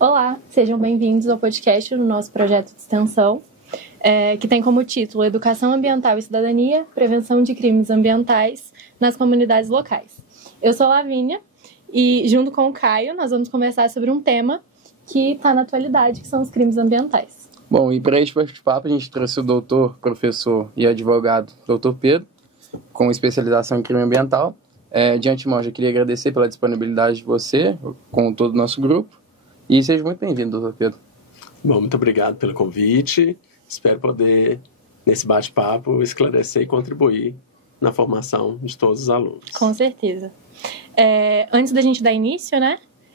Olá, sejam bem-vindos ao podcast do nosso projeto de extensão, que tem como título Educação Ambiental e Cidadania, Prevenção de Crimes Ambientais nas Comunidades Locais. Eu sou Lavínia e, junto com o Caio, nós vamos conversar sobre um tema que está na atualidade, que são os crimes ambientais. Bom, e para este bate-papo a gente trouxe o doutor, professor e advogado Dr. Pedro, com especialização em crime ambiental. De antemão, já queria agradecer pela disponibilidade de você, com todo o nosso grupo. E seja muito bem-vindo, Dr. Pedro. Bom, muito obrigado pelo convite. Espero poder, nesse bate-papo, esclarecer e contribuir na formação de todos os alunos. Com certeza. Antes da gente dar início,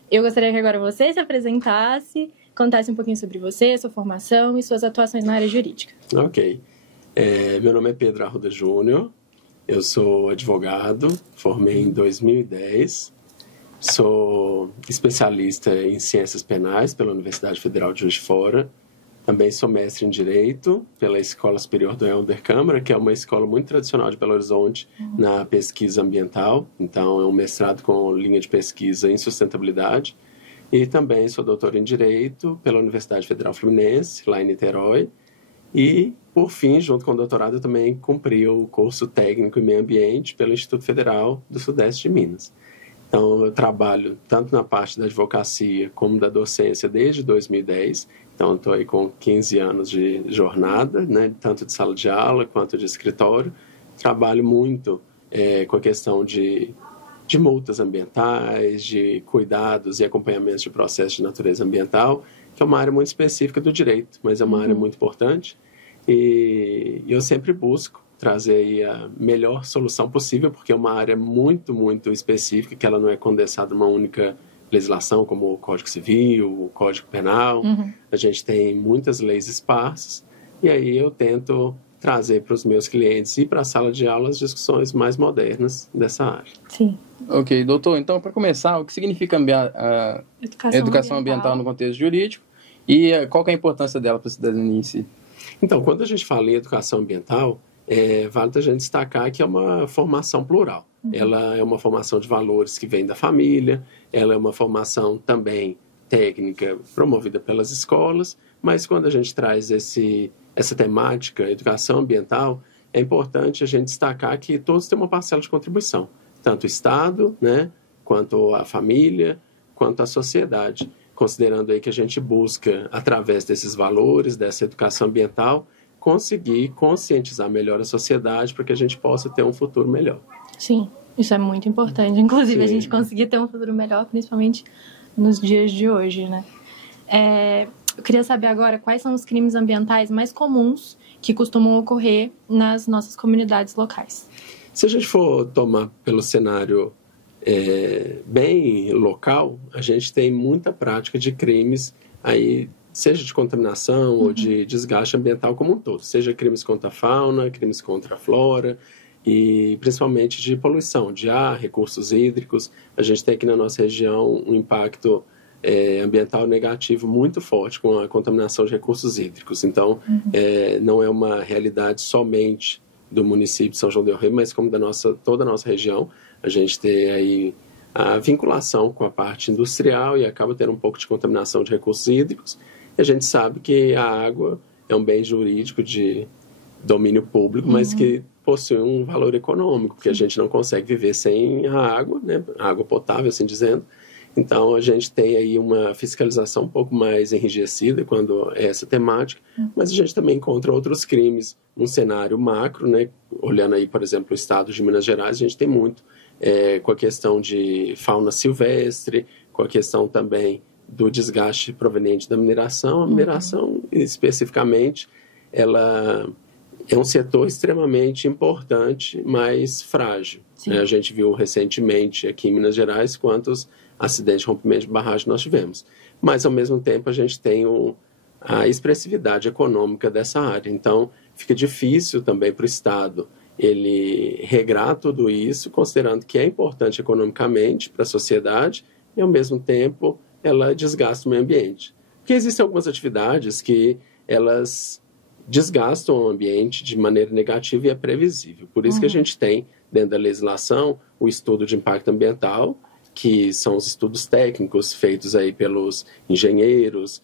eu gostaria que agora você se apresentasse, contasse um pouquinho sobre você, sua formação e suas atuações na área jurídica. Ok. Meu nome é Pedro Arruda Júnior, eu sou advogado, formei em 2010, sou especialista em ciências penais pela Universidade Federal de Juiz de Fora, também sou mestre em Direito pela Escola Superior do Helder Câmara, que é uma escola muito tradicional de Belo Horizonte na pesquisa ambiental, então é um mestrado com linha de pesquisa em sustentabilidade, e também sou doutor em Direito pela Universidade Federal Fluminense, lá em Niterói, e, por fim, junto com o doutorado, eu também cumpri o curso técnico em meio ambiente pelo Instituto Federal do Sudeste de Minas. Então, eu trabalho tanto na parte da advocacia como da docência desde 2010. Então, estou aí com 15 anos de jornada, tanto de sala de aula quanto de escritório. Trabalho muito com a questão de multas ambientais, de cuidados e acompanhamentos de processos de natureza ambiental, que é uma área muito específica do direito, mas é uma área muito importante. E eu sempre busco trazer aí a melhor solução possível, porque é uma área muito, muito específica, que ela não é condensada numa única legislação, como o Código Civil, o Código Penal. A gente tem muitas leis esparsas, e aí eu tento trazer para os meus clientes e para a sala de aula as discussões mais modernas dessa área. Sim. Ok, doutor, então, para começar, o que significa educação ambiental no contexto jurídico e qual que é a importância dela para a cidadania em si? Então, quando a gente fala em educação ambiental, vale a gente destacar que é uma formação plural. Ela é uma formação de valores que vem da família, ela é uma formação também técnica promovida pelas escolas, mas quando a gente traz essa temática, educação ambiental, é importante a gente destacar que todos têm uma parcela de contribuição, tanto o Estado, quanto a família, quanto a sociedade, considerando aí que a gente busca, através desses valores, dessa educação ambiental, conseguir conscientizar melhor a sociedade para que a gente possa ter um futuro melhor. Sim, isso é muito importante. Inclusive, a gente conseguir ter um futuro melhor, principalmente nos dias de hoje, Eu queria saber agora quais são os crimes ambientais mais comuns que costumam ocorrer nas nossas comunidades locais. Se a gente for tomar pelo cenário bem local, a gente tem muita prática de crimes aí, seja de contaminação ou de desgaste ambiental como um todo, seja crimes contra a fauna, crimes contra a flora e principalmente de poluição de ar, recursos hídricos. A gente tem aqui na nossa região um impacto ambiental negativo muito forte com a contaminação de recursos hídricos. Então, não é uma realidade somente do município de São João del Rei, mas como toda a nossa região. A gente tem aí a vinculação com a parte industrial e acaba tendo um pouco de contaminação de recursos hídricos. E a gente sabe que a água é um bem jurídico de domínio público, mas que possui um valor econômico, porque a gente não consegue viver sem a água, a água potável, assim dizendo. Então, a gente tem aí uma fiscalização um pouco mais enrijecida quando é essa temática, mas a gente também encontra outros crimes num cenário macro, olhando aí, por exemplo, o estado de Minas Gerais, a gente tem muito com a questão de fauna silvestre, com a questão também do desgaste proveniente da mineração. A mineração, especificamente, ela é um setor extremamente importante, mas frágil. A gente viu recentemente aqui em Minas Gerais quantos acidentes de rompimento de barragem nós tivemos. Mas, ao mesmo tempo, a gente tem a expressividade econômica dessa área. Então, fica difícil também para o Estado ele regrar tudo isso, considerando que é importante economicamente para a sociedade e, ao mesmo tempo, ela desgasta o meio ambiente. Porque existem algumas atividades que elas desgastam o ambiente de maneira negativa e é previsível. Por isso que a gente tem, dentro da legislação, o estudo de impacto ambiental que são os estudos técnicos feitos aí pelos engenheiros,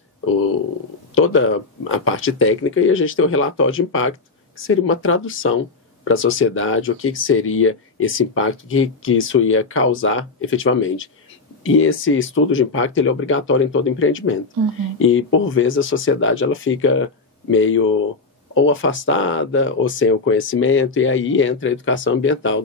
toda a parte técnica, e a gente tem o relatório de impacto, que seria uma tradução para a sociedade, o que seria esse impacto, que isso ia causar efetivamente. E esse estudo de impacto ele é obrigatório em todo empreendimento. E, por vezes, a sociedade ela fica meio ou afastada ou sem o conhecimento, e aí entra a educação ambiental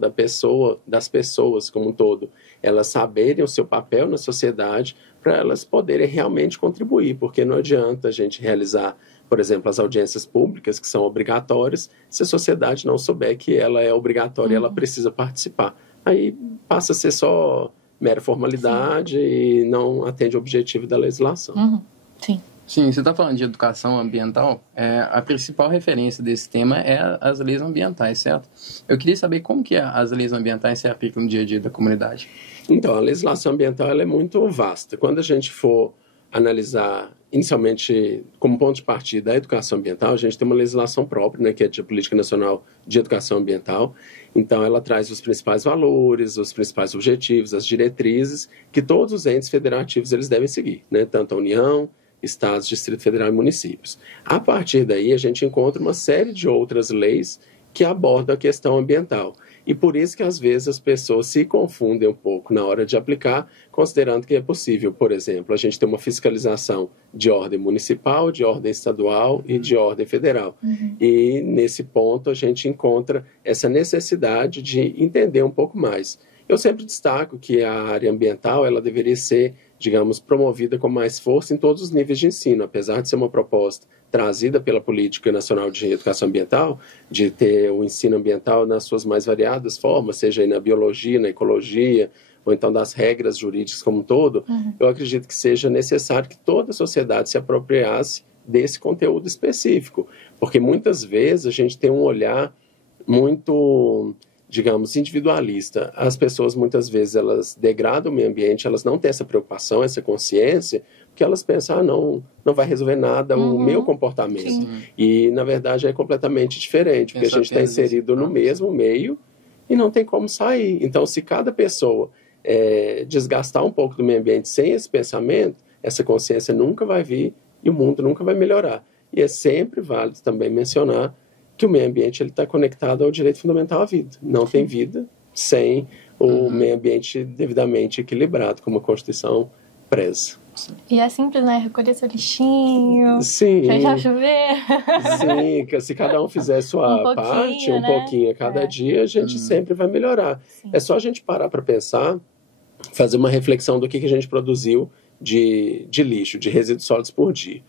das pessoas como um todo. Elas saberem o seu papel na sociedade para elas poderem realmente contribuir, porque não adianta a gente realizar, por exemplo, as audiências públicas, que são obrigatórias, se a sociedade não souber que ela é obrigatória e ela precisa participar. Aí passa a ser só mera formalidade e não atende o objetivo da legislação. Sim. Sim, você está falando de educação ambiental, a principal referência desse tema é as leis ambientais, certo? Eu queria saber como que as leis ambientais se aplicam no dia a dia da comunidade. Então, a legislação ambiental ela é muito vasta. Quando a gente for analisar, inicialmente, como ponto de partida, a educação ambiental, a gente tem uma legislação própria, né, que é a Política Nacional de Educação Ambiental. Então, ela traz os principais valores, os principais objetivos, as diretrizes que todos os entes federativos eles devem seguir, né, tanto a União, Estados, Distrito Federal e municípios. A partir daí, a gente encontra uma série de outras leis que abordam a questão ambiental. E por isso que, às vezes, as pessoas se confundem um pouco na hora de aplicar, considerando que é possível, por exemplo, a gente ter uma fiscalização de ordem municipal, de ordem estadual e de ordem federal. E, nesse ponto, a gente encontra essa necessidade de entender um pouco mais. Eu sempre destaco que a área ambiental ela deveria ser, digamos, promovida com mais força em todos os níveis de ensino, apesar de ser uma proposta trazida pela Política Nacional de Educação Ambiental, de ter o ensino ambiental nas suas mais variadas formas, seja aí na biologia, na ecologia, ou então das regras jurídicas como um todo, eu acredito que seja necessário que toda a sociedade se apropriasse desse conteúdo específico, porque muitas vezes a gente tem um olhar muito, digamos, individualista. As pessoas, muitas vezes, elas degradam o meio ambiente, elas não têm essa preocupação, essa consciência, porque elas pensam, não vai resolver nada o meu comportamento. Sim. E, na verdade, é completamente diferente, porque a gente está inserido no mesmo meio e não tem como sair. Então, se cada pessoa desgastar um pouco do meio ambiente sem esse pensamento, essa consciência nunca vai vir e o mundo nunca vai melhorar. E é sempre válido também mencionar que o meio ambiente está conectado ao direito fundamental à vida. Não tem vida sem o meio ambiente devidamente equilibrado, como a Constituição preza. E é simples, né? Recolher seu lixinho, sim, deixar chover. Sim, se cada um fizer sua parte, um pouquinho a cada dia, a gente sempre vai melhorar. Sim. É só a gente parar para pensar, fazer uma reflexão do que a gente produziu de lixo, de resíduos sólidos por dia.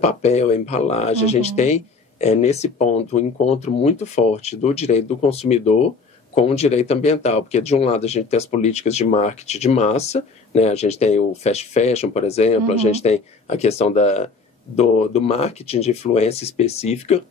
Papel, embalagem, a gente tem nesse ponto um encontro muito forte do direito do consumidor com o direito ambiental, porque de um lado a gente tem as políticas de marketing de massa, né? A gente tem o fast fashion, por exemplo, a gente tem a questão do marketing de influência específica,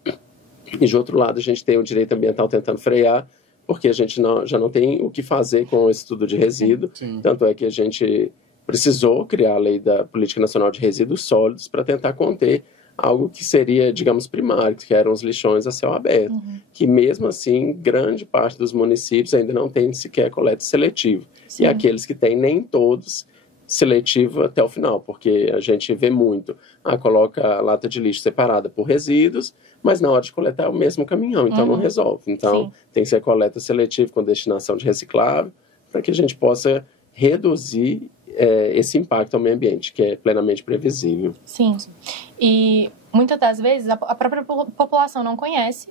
e de outro lado a gente tem o direito ambiental tentando frear, porque a gente já não tem o que fazer com o estudo de resíduo, tanto é que a gente precisou criar a lei da Política Nacional de Resíduos Sólidos para tentar conter algo que seria, digamos, primário, que eram os lixões a céu aberto, que mesmo assim, grande parte dos municípios ainda não tem sequer coleta seletiva. Sim. E aqueles que têm, nem todos, seletivo até o final, porque a gente vê muito, coloca a lata de lixo separada por resíduos, mas na hora de coletar é o mesmo caminhão, então não resolve. Então tem que ser coleta seletiva com destinação de reciclável, para que a gente possa reduzir esse impacto ao meio ambiente, que é plenamente previsível. Sim, e muitas das vezes a própria população não conhece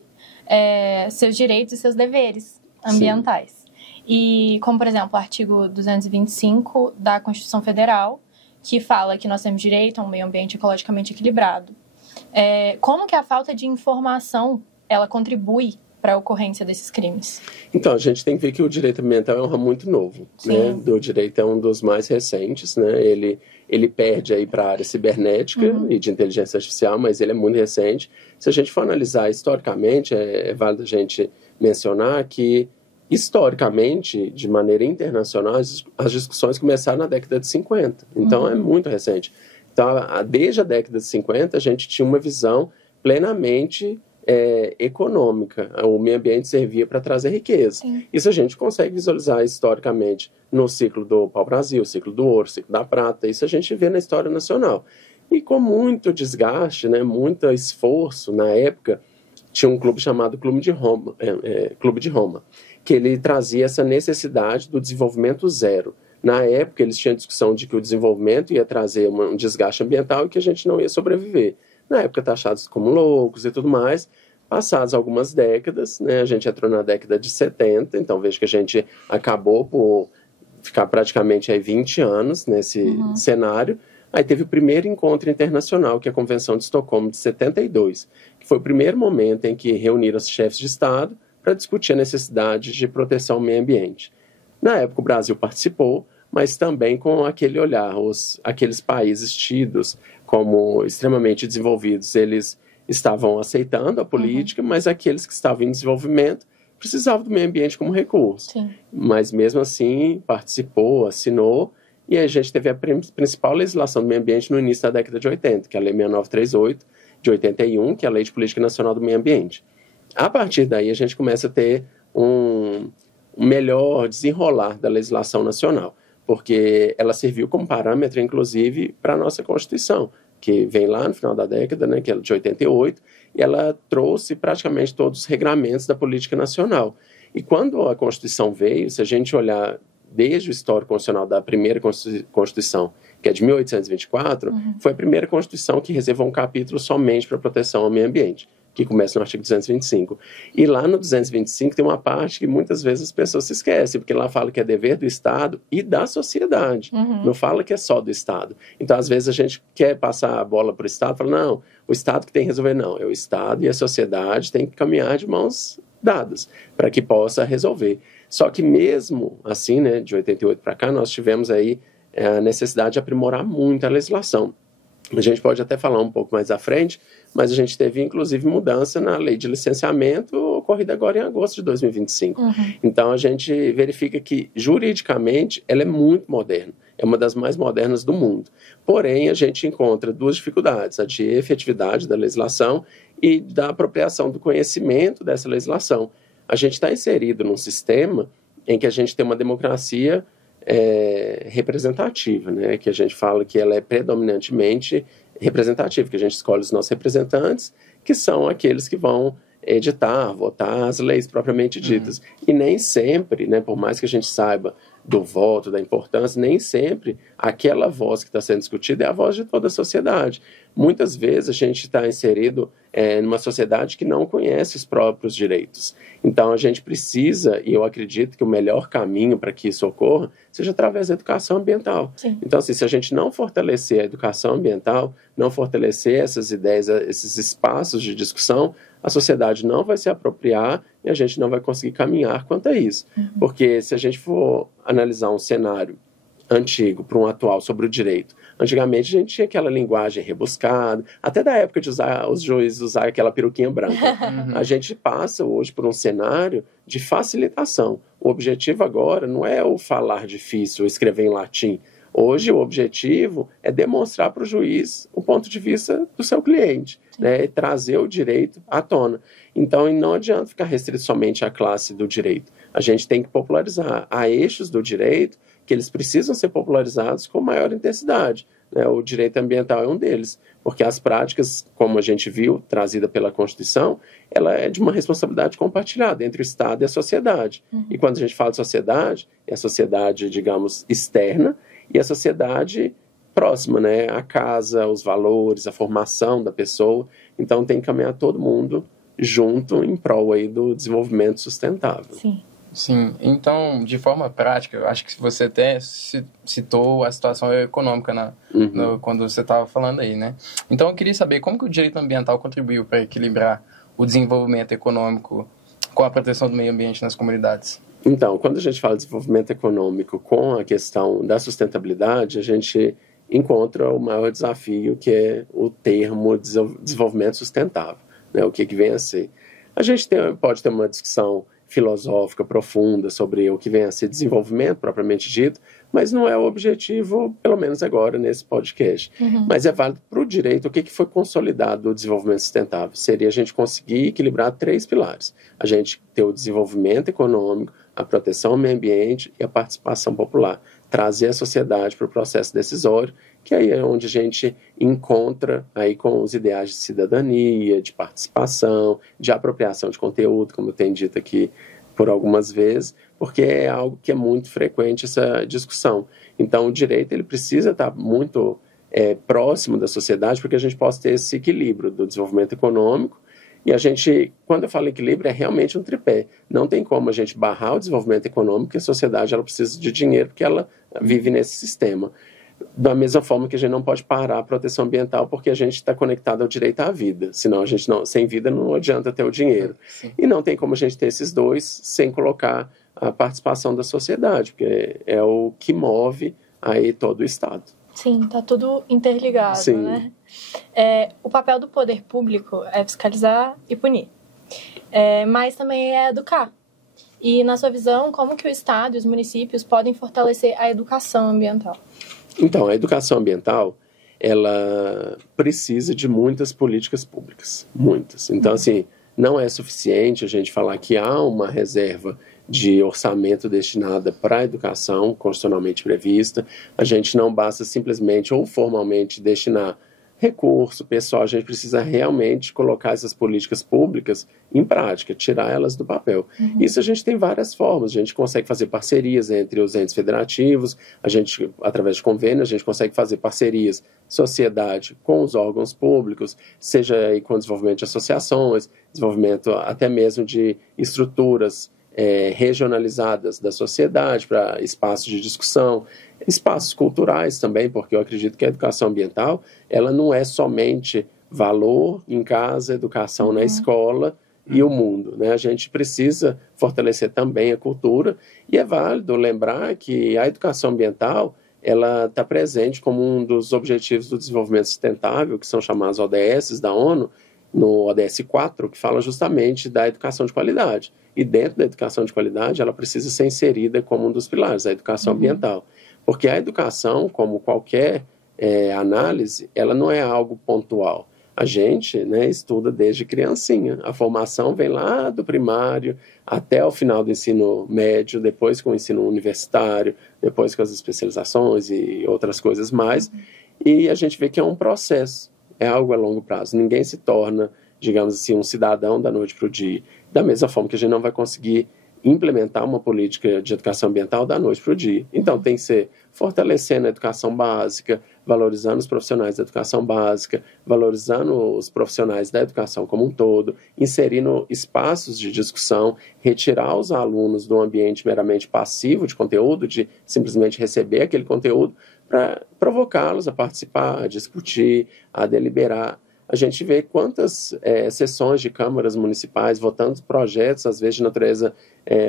seus direitos e seus deveres ambientais. Sim. E como, por exemplo, o artigo 225 da Constituição Federal, que fala que nós temos direito a um meio ambiente ecologicamente equilibrado. Como que a falta de informação ela contribui para a ocorrência desses crimes? Então, a gente tem que ver que o direito ambiental é um ramo muito novo, né? O direito é um dos mais recentes, né? Ele perde aí para a área cibernética e de inteligência artificial, mas ele é muito recente. Se a gente for analisar historicamente, é válido a gente mencionar que, historicamente, de maneira internacional, as discussões começaram na década de 50. Então, é muito recente. Então, desde a década de 50, a gente tinha uma visão plenamente econômica. O meio ambiente servia para trazer riqueza. Sim. Isso a gente consegue visualizar historicamente no ciclo do pau-brasil, ciclo do ouro, ciclo da prata. Isso a gente vê na história nacional. E com muito desgaste, né, muito esforço, na época, tinha um clube chamado Clube de Roma, que ele trazia essa necessidade do desenvolvimento zero. Na época, eles tinham discussão de que o desenvolvimento ia trazer um desgaste ambiental e que a gente não ia sobreviver. Na época, taxados como loucos e tudo mais. Passadas algumas décadas, né, a gente entrou na década de 70, então vejo que a gente acabou por ficar praticamente aí 20 anos nesse cenário. Aí teve o primeiro encontro internacional, que é a Convenção de Estocolmo de 72, que foi o primeiro momento em que reuniram os chefes de Estado para discutir a necessidade de proteção ao meio ambiente. Na época o Brasil participou, mas também com aquele olhar, aqueles países tidos como extremamente desenvolvidos, eles estavam aceitando a política, mas aqueles que estavam em desenvolvimento precisavam do meio ambiente como recurso. Sim. Mas mesmo assim participou, assinou, e a gente teve a principal legislação do meio ambiente no início da década de 80, que é a Lei 6938, de 81, que é a Lei de Política Nacional do Meio Ambiente. A partir daí, a gente começa a ter um melhor desenrolar da legislação nacional, porque ela serviu como parâmetro, inclusive, para a nossa Constituição, que vem lá no final da década, né, que é de 88, e ela trouxe praticamente todos os regramentos da política nacional. E quando a Constituição veio, se a gente olhar desde o histórico constitucional da primeira Constituição, que é de 1824, foi a primeira Constituição que reservou um capítulo somente para a proteção ao meio ambiente, que começa no artigo 225. E lá no 225 tem uma parte que muitas vezes as pessoas se esquecem, porque lá fala que é dever do Estado e da sociedade. Não fala que é só do Estado. Então, às vezes, a gente quer passar a bola para o Estado, fala, não, o Estado que tem que resolver. Não, é o Estado e a sociedade têm que caminhar de mãos dadas para que possa resolver. Só que mesmo assim, né, de 88 para cá, nós tivemos aí a necessidade de aprimorar muito a legislação. A gente pode até falar um pouco mais à frente, mas a gente teve, inclusive, mudança na lei de licenciamento ocorrida agora em agosto de 2025. Então, a gente verifica que, juridicamente, ela é muito moderna. É uma das mais modernas do mundo. Porém, a gente encontra duas dificuldades, a de efetividade da legislação e da apropriação do conhecimento dessa legislação. A gente está inserido num sistema em que a gente tem uma democracia representativa, né? Que a gente fala que ela é predominantemente representativa, que a gente escolhe os nossos representantes, que são aqueles que vão editar, votar as leis propriamente ditas. E nem sempre, né, por mais que a gente saiba do voto, da importância, nem sempre aquela voz que está sendo discutida é a voz de toda a sociedade. Muitas vezes a gente está inserido numa sociedade que não conhece os próprios direitos. Então a gente precisa, e eu acredito que o melhor caminho para que isso ocorra seja através da educação ambiental. Sim. Então, assim, se a gente não fortalecer a educação ambiental, não fortalecer essas ideias, esses espaços de discussão, a sociedade não vai se apropriar e a gente não vai conseguir caminhar quanto a isso. Porque se a gente for analisar um cenário antigo para um atual sobre o direito, antigamente a gente tinha aquela linguagem rebuscada, até da época de os juízes usar aquela peruquinha branca. A gente passa hoje por um cenário de facilitação. O objetivo agora não é o falar difícil, ou escrever em latim. Hoje o objetivo é demonstrar para o juiz o ponto de vista do seu cliente, né, e trazer o direito à tona. Então não adianta ficar restrito somente à classe do direito. A gente tem que popularizar. Há eixos do direito que eles precisam ser popularizados com maior intensidade. Né? O direito ambiental é um deles, porque as práticas, como a gente viu, trazida pela Constituição, ela é de uma responsabilidade compartilhada entre o Estado e a sociedade. E quando a gente fala de sociedade, é a sociedade, digamos, externa, e a sociedade próxima, né? A casa, os valores, a formação da pessoa. Então tem que caminhar todo mundo junto em prol aí do desenvolvimento sustentável. Sim. Sim, então, de forma prática, eu acho que você até citou a situação econômica quando você estava falando aí, né? Então, eu queria saber como que o direito ambiental contribuiu para equilibrar o desenvolvimento econômico com a proteção do meio ambiente nas comunidades. Então, quando a gente fala de desenvolvimento econômico com a questão da sustentabilidade, a gente encontra o maior desafio, que é o termo desenvolvimento sustentável, né? O que vem a ser. A gente pode ter uma discussão filosófica profunda sobre o que vem a ser desenvolvimento propriamente dito, mas não é o objetivo, pelo menos agora, nesse podcast. Mas é válido para o direito. O que foi consolidado do desenvolvimento sustentável? Seria a gente conseguir equilibrar 3 pilares. A gente ter o desenvolvimento econômico, a proteção ao meio ambiente e a participação popular. Trazer a sociedade para o processo decisório, que aí é onde a gente encontra aí com os ideais de cidadania, de participação, de apropriação de conteúdo, como eu tenho dito aqui por algumas vezes, porque é algo que é muito frequente essa discussão. Então, o direito ele precisa estar muito próximo da sociedade para que a gente possa ter esse equilíbrio do desenvolvimento econômico. E a gente, quando eu falo equilíbrio, é realmente um tripé. Não tem como a gente barrar o desenvolvimento econômico, porque a sociedade ela precisa de dinheiro, porque ela vive nesse sistema. Da mesma forma que a gente não pode parar a proteção ambiental, porque a gente está conectado ao direito à vida. Senão, sem vida não adianta ter o dinheiro. Sim. E não tem como a gente ter esses dois sem colocar a participação da sociedade, porque é o que move aí todo o Estado. Sim, tá tudo interligado, Sim. né? O papel do poder público é fiscalizar e punir, mas também é educar. E, na sua visão, como que o Estado e os municípios podem fortalecer a educação ambiental? Então, a educação ambiental, ela precisa de muitas políticas públicas, muitas. Então, assim, não é suficiente a gente falar que há uma reserva de orçamento destinada para a educação, constitucionalmente prevista. A gente não basta simplesmente ou formalmente destinar recurso, pessoal, a gente precisa realmente colocar essas políticas públicas em prática, tirar elas do papel. Isso a gente tem várias formas, a gente consegue fazer parcerias entre os entes federativos, a gente, através de convênios, a gente consegue fazer parcerias sociedade com os órgãos públicos, seja aí com o desenvolvimento de associações, desenvolvimento até mesmo de estruturas regionalizadas da sociedade para espaços de discussão, espaços culturais também, porque eu acredito que a educação ambiental ela não é somente valor em casa, educação na escola e o mundo, né? A gente precisa fortalecer também a cultura e é válido lembrar que a educação ambiental ela está presente como um dos objetivos do desenvolvimento sustentável, que são chamados ODS da ONU, no ODS 4, que fala justamente da educação de qualidade. E dentro da educação de qualidade, ela precisa ser inserida como um dos pilares, a educação ambiental. Porque a educação, como qualquer análise, ela não é algo pontual. A gente, né, estuda desde criancinha. A formação vem lá do primário até o final do ensino médio, depois com o ensino universitário, depois com as especializações e outras coisas mais. E a gente vê que é um processo. É algo a longo prazo. Ninguém se torna, digamos assim, um cidadão da noite para o dia. Da mesma forma que a gente não vai conseguir implementar uma política de educação ambiental da noite para o dia. Então, tem que ser fortalecendo a educação básica, valorizando os profissionais da educação básica, valorizando os profissionais da educação como um todo, inserindo espaços de discussão, retirar os alunos do ambiente meramente passivo de conteúdo, de simplesmente receber aquele conteúdo, para provocá-los a participar, a discutir, a deliberar. A gente vê quantas sessões de câmaras municipais votando projetos, às vezes de natureza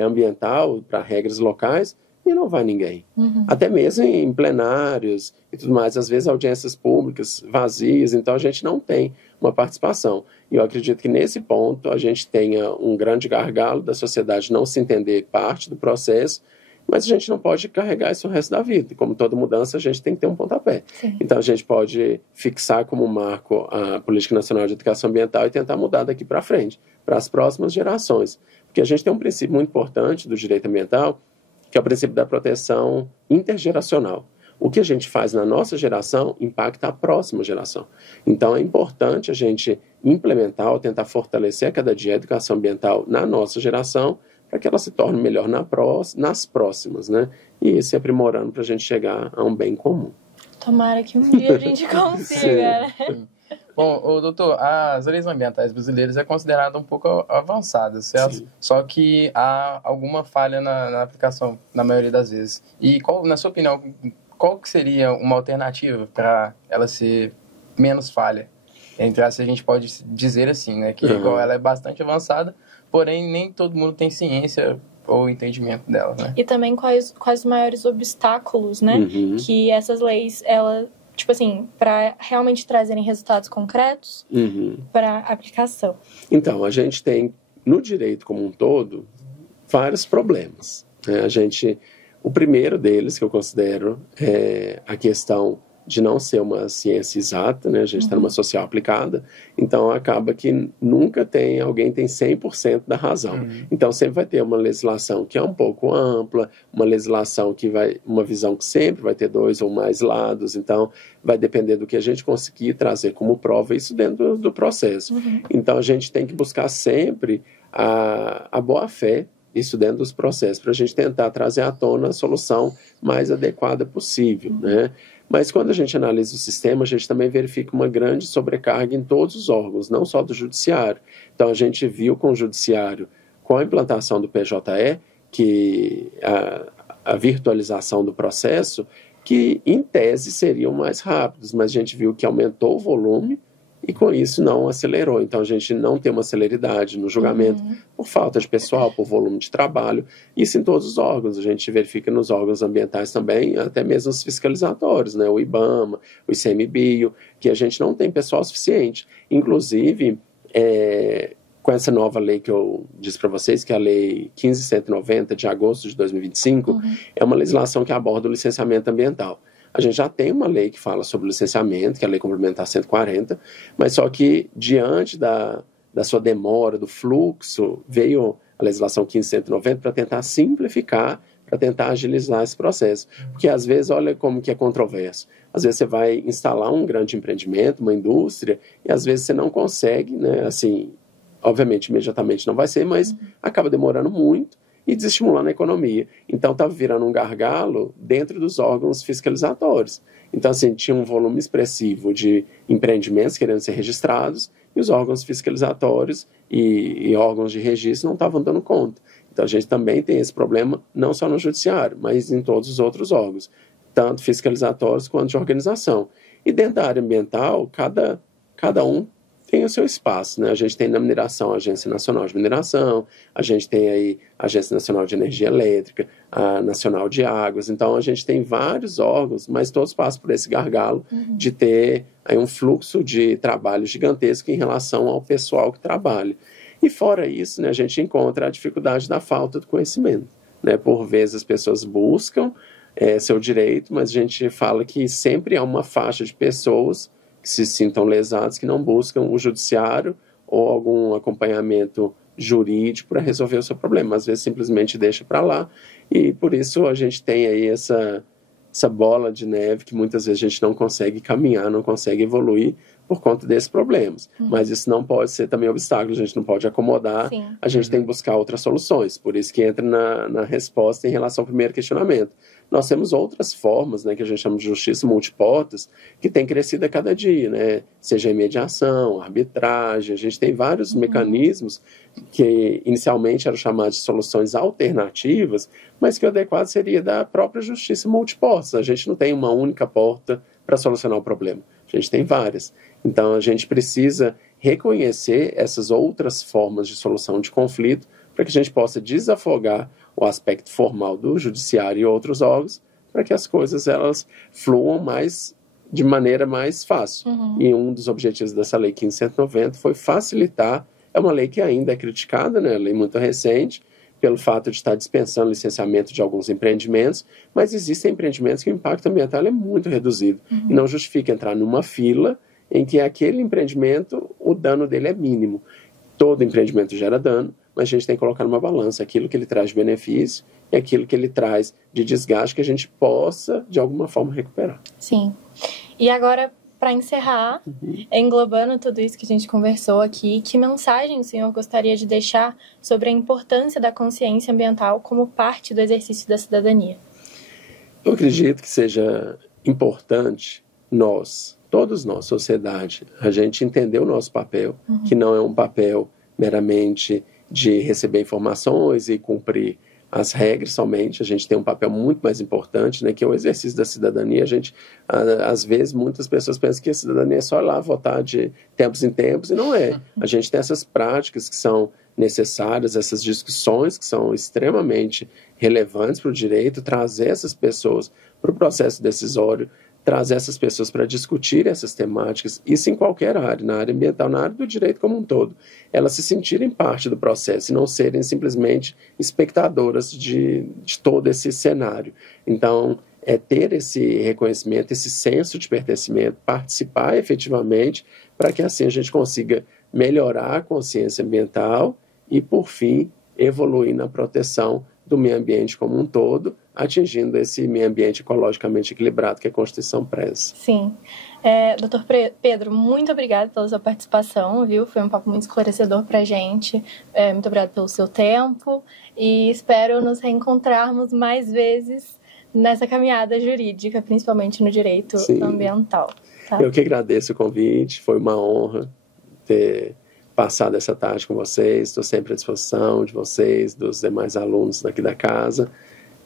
ambiental, para regras locais, e não vai ninguém. Até mesmo em plenários e tudo mais, às vezes audiências públicas vazias, então a gente não tem uma participação. E eu acredito que nesse ponto a gente tenha um grande gargalo da sociedade não se entender parte do processo, mas a gente não pode carregar isso o resto da vida. E como toda mudança, a gente tem que ter um pontapé. Sim. Então, a gente pode fixar como marco a Política Nacional de Educação Ambiental e tentar mudar daqui para frente, para as próximas gerações. Porque a gente tem um princípio muito importante do direito ambiental, que é o princípio da proteção intergeracional. O que a gente faz na nossa geração impacta a próxima geração. Então, é importante a gente implementar ou tentar fortalecer a cada dia a educação ambiental na nossa geração, para que ela se torne melhor nas próximas, né? E se aprimorando para a gente chegar a um bem comum. Tomara que um dia a gente consiga, né? Bom, doutor, as leis ambientais brasileiras é considerada um pouco avançada, certo? Sim. Só que há alguma falha na aplicação, na maioria das vezes. E na sua opinião, qual que seria uma alternativa para ela ser menos falha? Entre as, a gente pode dizer assim, né? Que igual ela é bastante avançada, porém nem todo mundo tem ciência ou entendimento dela, né? E também quais os maiores obstáculos, né? Que essas leis, elas, tipo assim, para realmente trazerem resultados concretos para aplicação. Então, a gente tem, no direito como um todo, vários problemas, né? O primeiro deles, que eu considero, é a questão de não ser uma ciência exata, né? A gente está numa social aplicada, então acaba que nunca alguém tem 100% da razão. Então sempre vai ter uma legislação que é um pouco ampla, uma legislação uma visão que sempre vai ter 2 ou mais lados, então vai depender do que a gente conseguir trazer como prova isso dentro do processo. Então a gente tem que buscar sempre a boa-fé, isso dentro dos processos, para a gente tentar trazer à tona a solução mais adequada possível, né? Mas quando a gente analisa o sistema, a gente também verifica uma grande sobrecarga em todos os órgãos, não só do judiciário. Então a gente viu com o judiciário, com a implantação do PJE, que a virtualização do processo, que em tese seriam mais rápidos, mas a gente viu que aumentou o volume, e com isso não acelerou. Então a gente não tem uma celeridade no julgamento por falta de pessoal, por volume de trabalho. Isso em todos os órgãos. A gente verifica nos órgãos ambientais também, até mesmo os fiscalizatórios, né? O IBAMA, o ICMBio, que a gente não tem pessoal suficiente. Inclusive, com essa nova lei que eu disse para vocês, que é a Lei 15.190 de agosto de 2025, é uma legislação que aborda o licenciamento ambiental. A gente já tem uma lei que fala sobre licenciamento, que é a Lei Complementar 140, mas só que diante da sua demora, do fluxo, veio a legislação 15.190 para tentar simplificar, para tentar agilizar esse processo. Porque às vezes, olha como que é controverso. Às vezes você vai instalar um grande empreendimento, uma indústria, e às vezes você não consegue, né, assim, obviamente imediatamente não vai ser, mas acaba demorando muito e desestimulando a economia. Então estava virando um gargalo dentro dos órgãos fiscalizatórios. Então assim, tinha um volume expressivo de empreendimentos querendo ser registrados e os órgãos fiscalizatórios e órgãos de registro não estavam dando conta. Então a gente também tem esse problema não só no judiciário, mas em todos os outros órgãos, tanto fiscalizatórios quanto de organização. E dentro da área ambiental, cada um tem o seu espaço, né? A gente tem na mineração a Agência Nacional de Mineração, a gente tem aí a Agência Nacional de Energia Elétrica, a Nacional de Águas, então a gente tem vários órgãos, mas todos passam por esse gargalo de ter aí um fluxo de trabalho gigantesco em relação ao pessoal que trabalha. E fora isso, né, a gente encontra a dificuldade da falta de conhecimento, né? Por vezes as pessoas buscam seu direito, mas a gente fala que sempre há uma faixa de pessoas que se sintam lesados, que não buscam o judiciário ou algum acompanhamento jurídico para resolver o seu problema. Às vezes simplesmente deixa para lá e por isso a gente tem aí essa bola de neve que muitas vezes a gente não consegue caminhar, não consegue evoluir por conta desses problemas. Mas isso não pode ser também obstáculo, a gente não pode acomodar, a gente tem que buscar outras soluções. Por isso que entra na resposta em relação ao primeiro questionamento. Nós temos outras formas, né, que a gente chama de justiça multiportas, que tem crescido a cada dia, né? Seja a mediação, a arbitragem, a gente tem vários mecanismos que inicialmente eram chamados de soluções alternativas, mas que o adequado seria da própria justiça multiportas. A gente não tem uma única porta para solucionar o problema, a gente tem várias. Então a gente precisa reconhecer essas outras formas de solução de conflito para que a gente possa desafogar o aspecto formal do judiciário e outros órgãos, para que as coisas elas fluam de maneira mais fácil. E um dos objetivos dessa lei 15.190 foi facilitar, é uma lei que ainda é criticada, né, lei muito recente, pelo fato de estar dispensando licenciamento de alguns empreendimentos, mas existem empreendimentos que o impacto ambiental é muito reduzido, e não justifica entrar numa fila em que aquele empreendimento, o dano dele é mínimo. Todo empreendimento gera dano, mas a gente tem que colocar numa balança aquilo que ele traz de benefício e aquilo que ele traz de desgaste que a gente possa, de alguma forma, recuperar. Sim. E agora, para encerrar, englobando tudo isso que a gente conversou aqui, que mensagem o senhor gostaria de deixar sobre a importância da consciência ambiental como parte do exercício da cidadania? Eu acredito que seja importante todos nós, sociedade, a gente entender o nosso papel, que não é um papel meramente de receber informações e cumprir as regras somente. A gente tem um papel muito mais importante, né, que é o exercício da cidadania. A gente, às vezes, muitas pessoas pensam que a cidadania é só ir lá votar de tempos em tempos, e não é. A gente tem essas práticas que são necessárias, essas discussões que são extremamente relevantes para o direito, trazer essas pessoas para o processo decisório, trazer essas pessoas para discutir essas temáticas, isso em qualquer área, na área ambiental, na área do direito como um todo, elas se sentirem parte do processo e não serem simplesmente espectadoras de todo esse cenário. Então, ter esse reconhecimento, esse senso de pertencimento, participar efetivamente, para que assim a gente consiga melhorar a consciência ambiental e, por fim, evoluir na proteção do meio ambiente como um todo, atingindo esse meio ambiente ecologicamente equilibrado que a Constituição preza. Sim. Doutor Pedro, muito obrigada pela sua participação, viu? Foi um papo muito esclarecedor para a gente. Muito obrigada pelo seu tempo e espero nos reencontrarmos mais vezes nessa caminhada jurídica, principalmente no direito ambiental. Tá? Eu que agradeço o convite, foi uma honra ter passado essa tarde com vocês, estou sempre à disposição de vocês, dos demais alunos daqui da casa.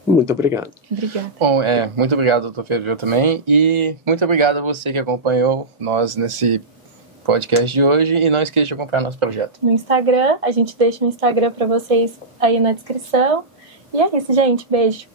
Muito obrigado. Obrigada. Bom, muito obrigado, doutor Pedro, também, e muito obrigado a você que acompanhou nós nesse podcast de hoje, e não esqueça de acompanhar nosso projeto. No Instagram, a gente deixa o Instagram para vocês aí na descrição, e é isso, gente, beijo.